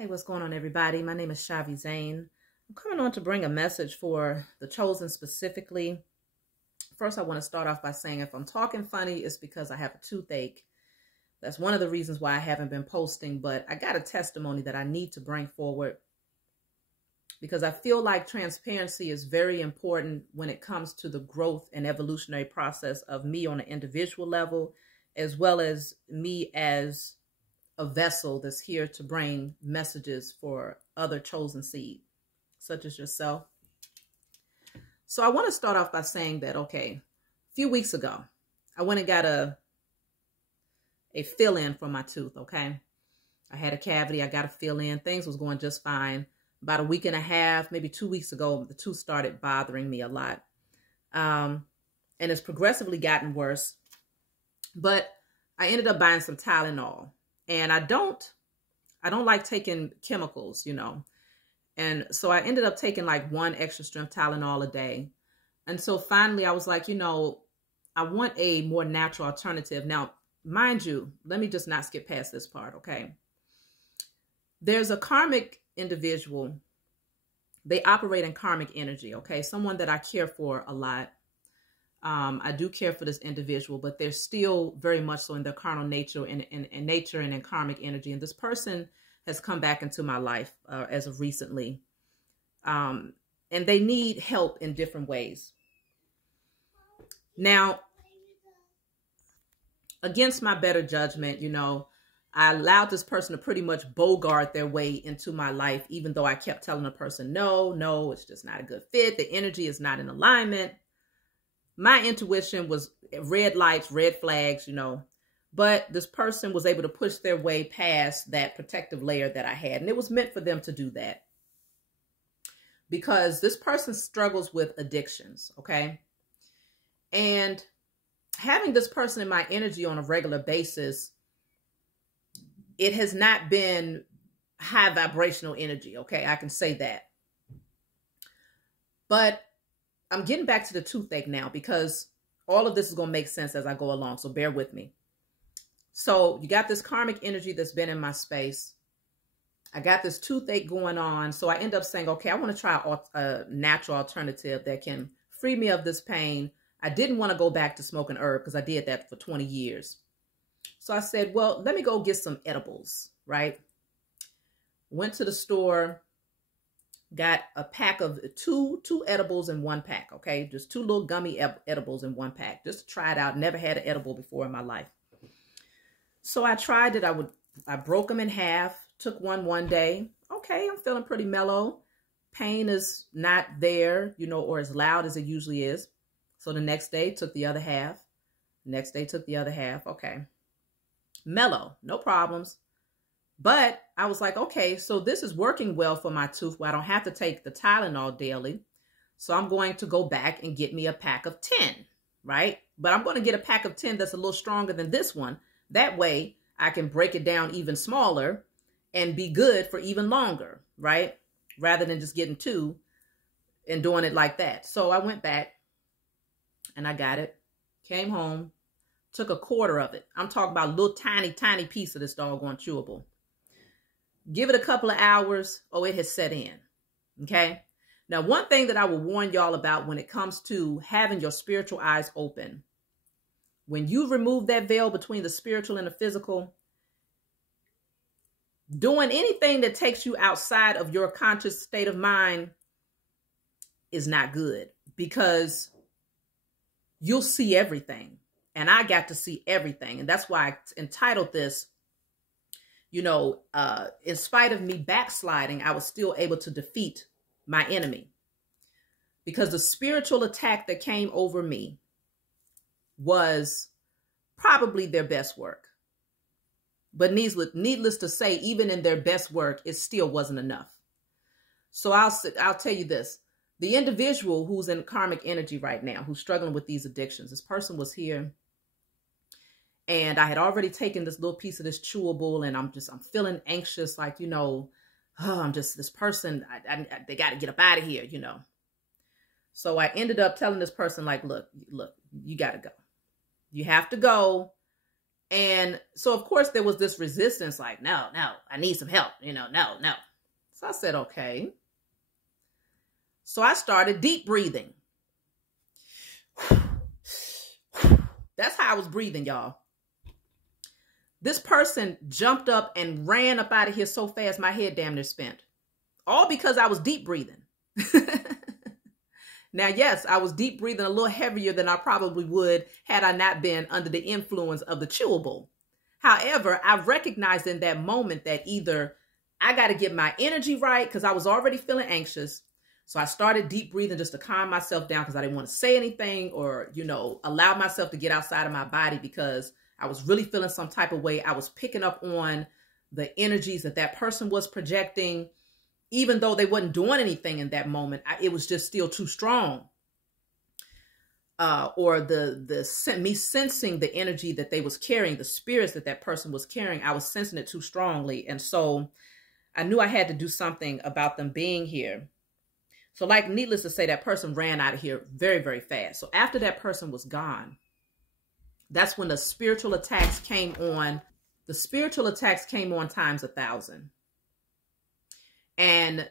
Hey, what's going on, everybody? My name is Shavi Zane. I'm coming on to bring a message for the chosen specifically. First, I want to start off by saying if I'm talking funny, it's because I have a toothache. That's one of the reasons why I haven't been posting, but I got a testimony that I need to bring forward because I feel like transparency is very important when it comes to the growth and evolutionary process of me on an individual level, as well as me as a vessel that's here to bring messages for other chosen seed, such as yourself. So I want to start off by saying that, okay, a few weeks ago, I went and got a fill-in for my tooth, okay? I had a cavity, I got a fill-in, things was going just fine. About a week and a half, maybe 2 weeks ago, the tooth started bothering me a lot. And it's progressively gotten worse. But I ended up buying some Tylenol. And I don't like taking chemicals, you know. And so I ended up taking like one extra strength Tylenol a day. And so finally I was like, you know, I want a more natural alternative. Now, mind you, let me just not skip past this part, okay? There's a karmic individual. They operate in karmic energy, okay? Someone that I care for a lot. I do care for this individual, but they're still very much so in their carnal nature and nature and in karmic energy. And this person has come back into my life as of recently. And they need help in different ways. Now, against my better judgment, you know, I allowed this person to pretty much bogart their way into my life, even though I kept telling the person, no, it's just not a good fit. The energy is not in alignment. My intuition was red lights, red flags, you know, but this person was able to push their way past that protective layer that I had. And it was meant for them to do that because this person struggles with addictions. Okay. And having this person in my energy on a regular basis, it has not been high vibrational energy. Okay. I can say that. But I'm getting back to the toothache now because all of this is going to make sense as I go along. So bear with me. So you got this karmic energy that's been in my space. I got this toothache going on. So I end up saying, okay, I want to try a natural alternative that can free me of this pain. I didn't want to go back to smoking herb because I did that for 20 years. So I said, well, let me go get some edibles, right? Went to the store. Got a pack of two edibles in one pack, okay? Just two little gummy edibles in one pack, just to try it out. Never had an edible before in my life. So I tried it. I broke them in half, took one day. Okay, I'm feeling pretty mellow. Pain is not there, you know, or as loud as it usually is. So the next day, took the other half. Next day, took the other half. Okay. Mellow, no problems. But I was like, okay, so this is working well for my tooth where I don't have to take the Tylenol daily. So I'm going to go back and get me a pack of 10, right? But I'm going to get a pack of 10 that's a little stronger than this one. That way I can break it down even smaller and be good for even longer, right? Rather than just getting two and doing it like that. So I went back and I got it, came home, took a quarter of it. I'm talking about a little tiny piece of this doggone chewable. Give it a couple of hours. Oh, it has set in. Okay. Now, one thing that I will warn y'all about when it comes to having your spiritual eyes open, when you remove that veil between the spiritual and the physical, doing anything that takes you outside of your conscious state of mind is not good because you'll see everything. And I got to see everything. And that's why I entitled this, you know, in spite of me backsliding, I was still able to defeat my enemy because the spiritual attack that came over me was probably their best work. But needless to say, even in their best work, it still wasn't enough. So I'll tell you this. The individual who's in karmic energy right now, who's struggling with these addictions, this person was here. And I had already taken this little piece of this chewable and I'm feeling anxious. Like, you know, oh, I'm just this person. They got to get up out of here, you know. So I ended up telling this person like, look, you got to go. You have to go. And so, of course, there was this resistance like, no, I need some help, no. So I said, okay. So I started deep breathing. That's how I was breathing, y'all. This person jumped up and ran up out of here so fast, my head damn near spent. All because I was deep breathing. Now, yes, I was deep breathing a little heavier than I probably would had I not been under the influence of the chewable. However, I recognized in that moment that either I got to get my energy right because I was already feeling anxious. So I started deep breathing just to calm myself down because I didn't want to say anything or, allow myself to get outside of my body because I was really feeling some type of way. I was picking up on the energies that person was projecting. Even though they wasn't doing anything in that moment, it was just still too strong. Or me sensing the energy that they was carrying, the spirits that person was carrying, I was sensing it too strongly. And so I knew I had to do something about them being here. So like, needless to say, that person ran out of here very, very fast. So after that person was gone, that's when the spiritual attacks came on. The spiritual attacks came on times 1,000. And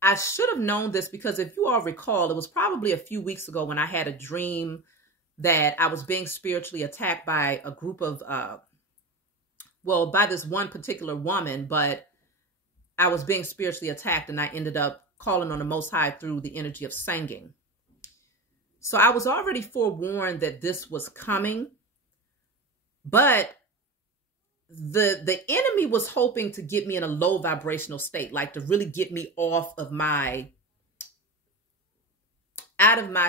I should have known this because if you all recall, it was probably a few weeks ago when I had a dream that I was being spiritually attacked by a group of, by this one particular woman, but I was being spiritually attacked and I ended up calling on the Most High through the energy of singing. So I was already forewarned that this was coming, but the enemy was hoping to get me in a low vibrational state, like to really get me out of my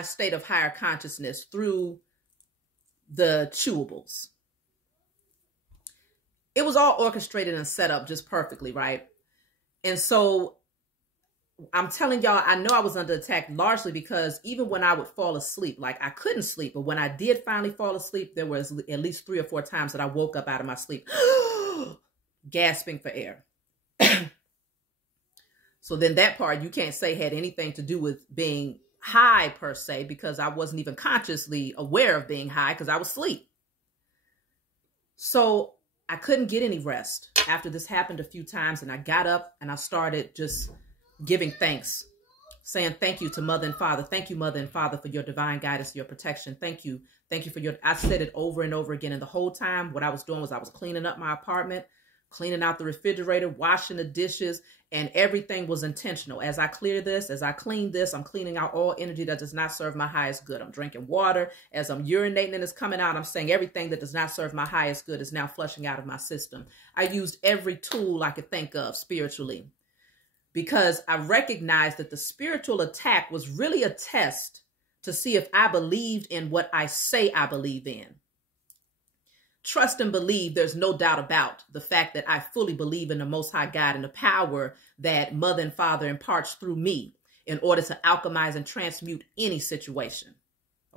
state of higher consciousness through the chewables. It was all orchestrated and set up just perfectly, right? And so I'm telling y'all, I know I was under attack largely because even when I would fall asleep, like I couldn't sleep, but when I did finally fall asleep, there was at least 3 or 4 times that I woke up out of my sleep, gasping for air. So then that part you can't say had anything to do with being high per se, because I wasn't even consciously aware of being high because I was asleep. So I couldn't get any rest after this happened a few times, and I got up and I started just giving thanks, saying thank you to Mother and Father. Thank you, Mother and Father, for your divine guidance, your protection. Thank you. Thank you for I said it over and over again. And the whole time, what I was doing was I was cleaning up my apartment, cleaning out the refrigerator, washing the dishes, and everything was intentional. As I clear this, as I clean this, I'm cleaning out all energy that does not serve my highest good. I'm drinking water. As I'm urinating and it's coming out, I'm saying everything that does not serve my highest good is now flushing out of my system. I used every tool I could think of spiritually, because I recognized that the spiritual attack was really a test to see if I believed in what I say I believe in. Trust and believe, there's no doubt about the fact that I fully believe in the Most High God and the power that Mother and Father imparts through me in order to alchemize and transmute any situation.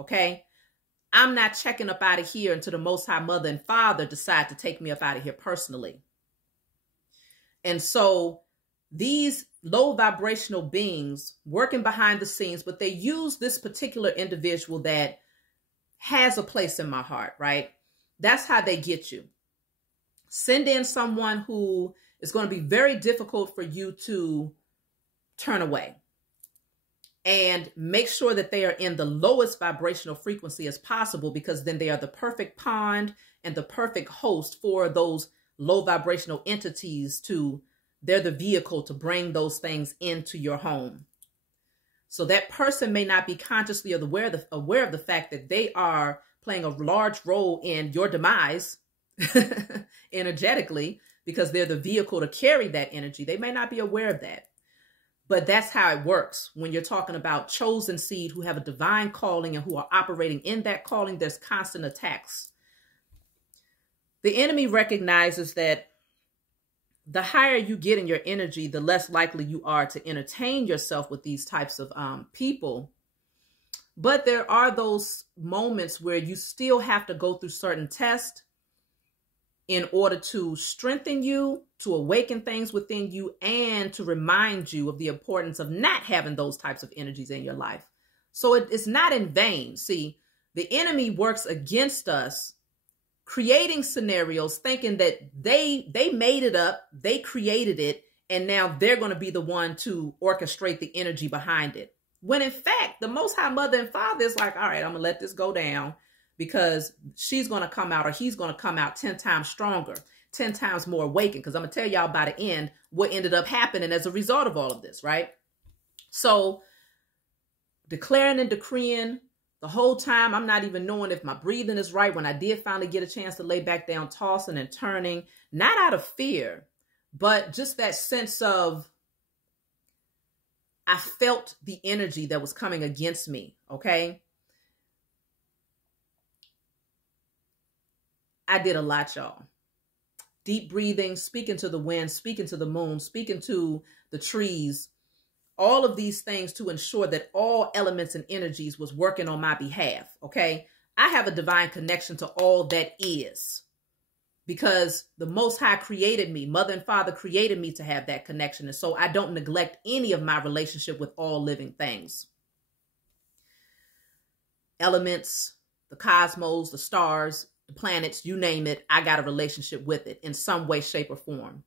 Okay? I'm not checking up out of here until the Most High Mother and Father decide to take me up out of here personally. And so these low vibrational beings working behind the scenes, but they use this particular individual that has a place in my heart, right? That's how they get you. Send in someone who is going to be very difficult for you to turn away. And make sure that they are in the lowest vibrational frequency as possible, because then they are the perfect pond and the perfect host for those low vibrational entities they're the vehicle to bring those things into your home. So that person may not be consciously aware of the fact that they are playing a large role in your demise energetically, because they're the vehicle to carry that energy. They may not be aware of that. But that's how it works. When you're talking about chosen seed who have a divine calling and who are operating in that calling, there's constant attacks. The enemy recognizes that the higher you get in your energy, the less likely you are to entertain yourself with these types of people. But there are those moments where you still have to go through certain tests in order to strengthen you, to awaken things within you, and to remind you of the importance of not having those types of energies in your life. So it's not in vain. See, the enemy works against us creating scenarios, thinking that they made it up, they created it, and now they're going to be the one to orchestrate the energy behind it. When in fact, the Most High Mother and Father is like, all right, I'm going to let this go down because she's going to come out, or he's going to come out 10 times stronger, 10 times more awakened. Because I'm going to tell y'all by the end what ended up happening as a result of all of this, right? So declaring and decreeing the whole time, I'm not even knowing if my breathing is right. When I did finally get a chance to lay back down, tossing and turning, not out of fear, but just that sense of, I felt the energy that was coming against me, okay? I did a lot, y'all. Deep breathing, speaking to the wind, speaking to the moon, speaking to the trees, all of these things to ensure that all elements and energies was working on my behalf, okay? I have a divine connection to all that is, because the Most High created me. Mother and Father created me to have that connection. And so I don't neglect any of my relationship with all living things. Elements, the cosmos, the stars, the planets, you name it, I got a relationship with it in some way, shape, or form.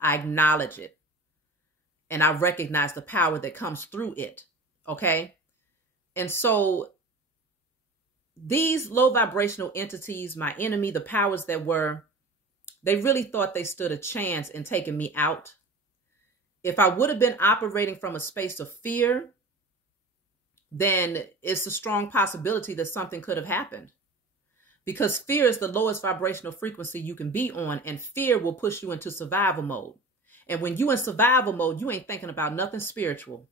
I acknowledge it. And I recognize the power that comes through it, okay? And so these low vibrational entities, my enemy, the powers that were, they really thought they stood a chance in taking me out. If I would have been operating from a space of fear, then it's a strong possibility that something could have happened. Because fear is the lowest vibrational frequency you can be on, and fear will push you into survival mode. And when you in survival mode, you ain't thinking about nothing spiritual.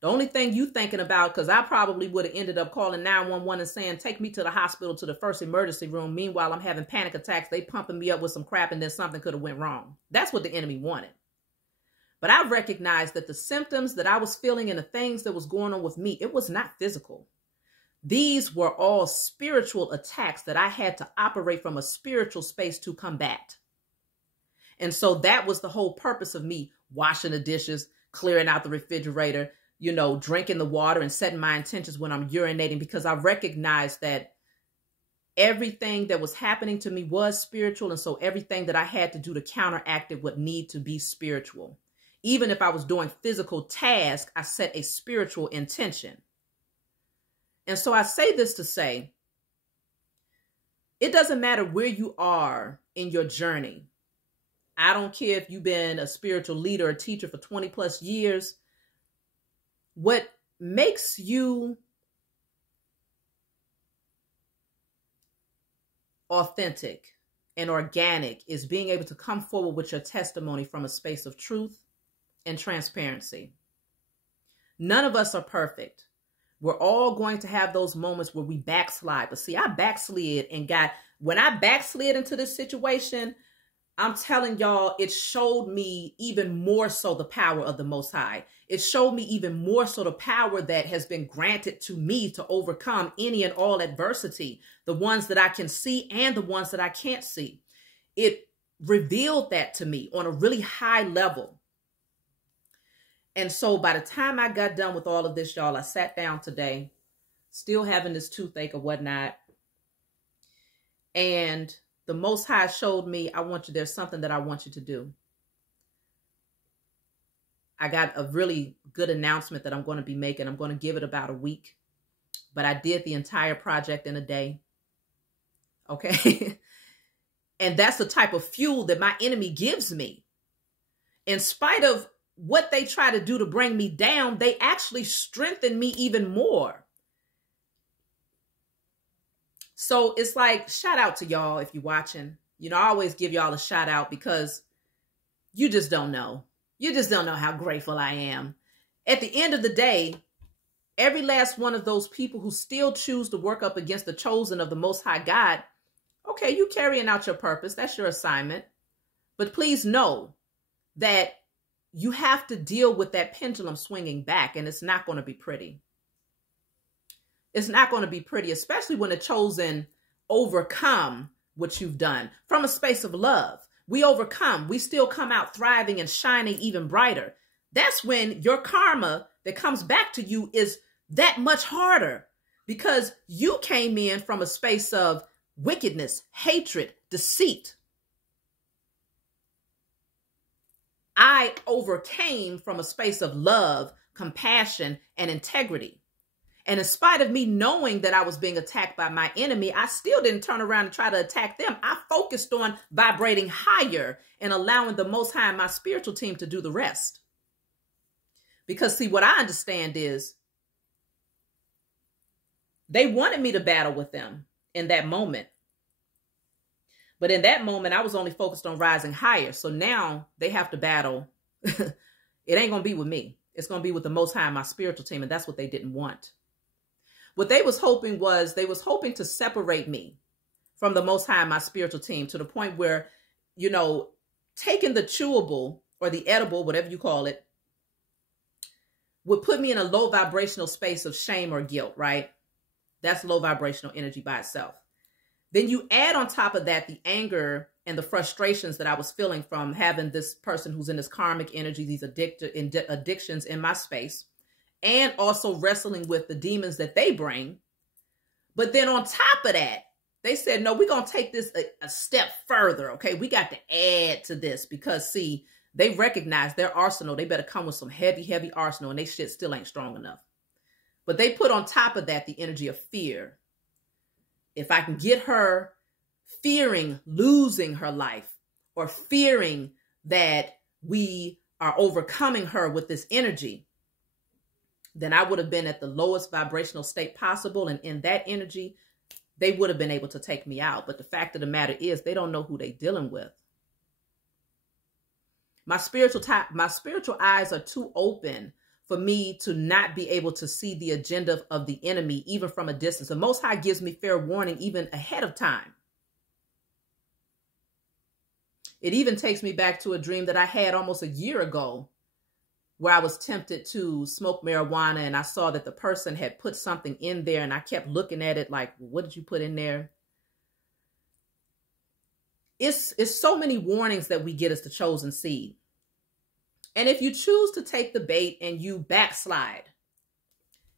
The only thing you thinking about, because I probably would have ended up calling 911 and saying, take me to the hospital, to the first emergency room. Meanwhile, I'm having panic attacks. They pumping me up with some crap, and then something could have went wrong. That's what the enemy wanted. But I recognized that the symptoms that I was feeling and the things that was going on with me, it was not physical. These were all spiritual attacks that I had to operate from a spiritual space to combat. And so that was the whole purpose of me washing the dishes, clearing out the refrigerator, you know, drinking the water and setting my intentions when I'm urinating, because I recognized that everything that was happening to me was spiritual. And so everything that I had to do to counteract it would need to be spiritual. Even if I was doing physical tasks, I set a spiritual intention. And so I say this to say, it doesn't matter where you are in your journey. I don't care if you've been a spiritual leader or teacher for 20 plus years. What makes you authentic and organic is being able to come forward with your testimony from a space of truth and transparency. None of us are perfect. We're all going to have those moments where we backslide. But see, I backslid and when I backslid into this situation, I'm telling y'all, it showed me even more so the power of the Most High. It showed me even more so the power that has been granted to me to overcome any and all adversity, the ones that I can see and the ones that I can't see. It revealed that to me on a really high level. And so by the time I got done with all of this, y'all, I sat down today, still having this toothache or whatnot. And the Most High showed me, there's something that I want you to do. I got a really good announcement that I'm going to be making. I'm going to give it about a week, but I did the entire project in a day. Okay. And that's the type of fuel that my enemy gives me. In spite of what they try to do to bring me down, they actually strengthen me even more. So it's like, shout out to y'all if you're watching. You know, I always give y'all a shout out because you just don't know. You just don't know how grateful I am. At the end of the day, every last one of those people who still choose to work up against the chosen of the Most High God, okay, you carrying out your purpose. That's your assignment. But please know that you have to deal with that pendulum swinging back, and it's not going to be pretty. It's not going to be pretty, especially when the chosen overcome what you've done from a space of love. We overcome. We still come out thriving and shining even brighter. That's when your karma that comes back to you is that much harder, because you came in from a space of, wickedness, hatred, deceit. I overcame from a space of love, compassion, and integrity. And in spite of me knowing that I was being attacked by my enemy, I still didn't turn around and try to attack them. I focused on vibrating higher and allowing the Most High and my spiritual team to do the rest. Because see, what I understand is they wanted me to battle with them in that moment. But in that moment, I was only focused on rising higher. So now they have to battle. It ain't going to be with me. It's going to be with the Most High and my spiritual team. And that's what they didn't want. What they was hoping to separate me from the Most High and my spiritual team to the point where, you know, taking the chewable or the edible, whatever you call it, would put me in a low vibrational space of shame or guilt, right? That's low vibrational energy by itself. Then you add on top of that the anger and the frustrations that I was feeling from having this person who's in this karmic energy, these addictions in my space, and also wrestling with the demons that they bring. But then on top of that, they said, no, we're going to take this a step further, okay? We got to add to this because, see, they recognize their arsenal. They better come with some heavy, heavy arsenal, and they shit still ain't strong enough. But they put on top of that the energy of fear. If I can get her fearing losing her life or fearing that we are overcoming her with this energy, then I would have been at the lowest vibrational state possible. And in that energy, they would have been able to take me out. But the fact of the matter is they don't know who they're dealing with. My spiritual eyes are too open for me to not be able to see the agenda of the enemy, even from a distance. The Most High gives me fair warning even ahead of time. It even takes me back to a dream that I had almost a year ago where I was tempted to smoke marijuana and I saw that the person had put something in there and I kept looking at it like, what did you put in there? It's so many warnings that we get as the chosen seed. And if you choose to take the bait and you backslide,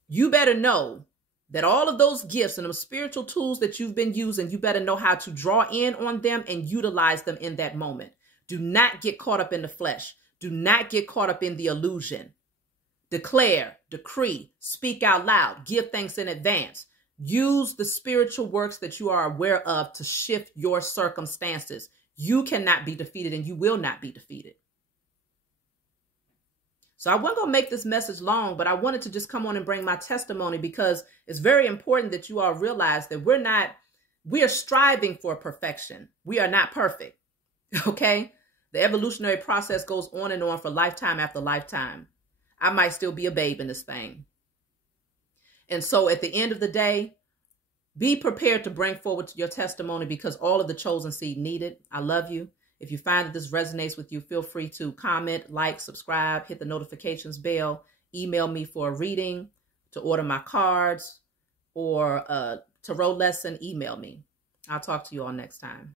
you better know that all of those gifts and those spiritual tools that you've been using, you better know how to draw in on them and utilize them in that moment. Do not get caught up in the flesh. Do not get caught up in the illusion. Declare, decree, speak out loud, give thanks in advance. Use the spiritual works that you are aware of to shift your circumstances. You cannot be defeated and you will not be defeated. So I wasn't going to make this message long, but I wanted to just come on and bring my testimony because it's very important that you all realize that we are striving for perfection. We are not perfect. Okay? The evolutionary process goes on and on for lifetime after lifetime. I might still be a babe in this thing. And so at the end of the day, be prepared to bring forward your testimony because all of the chosen seed need it. I love you. If you find that this resonates with you, feel free to comment, like, subscribe, hit the notifications bell, email me for a reading, to order my cards, or a tarot lesson, email me. I'll talk to you all next time.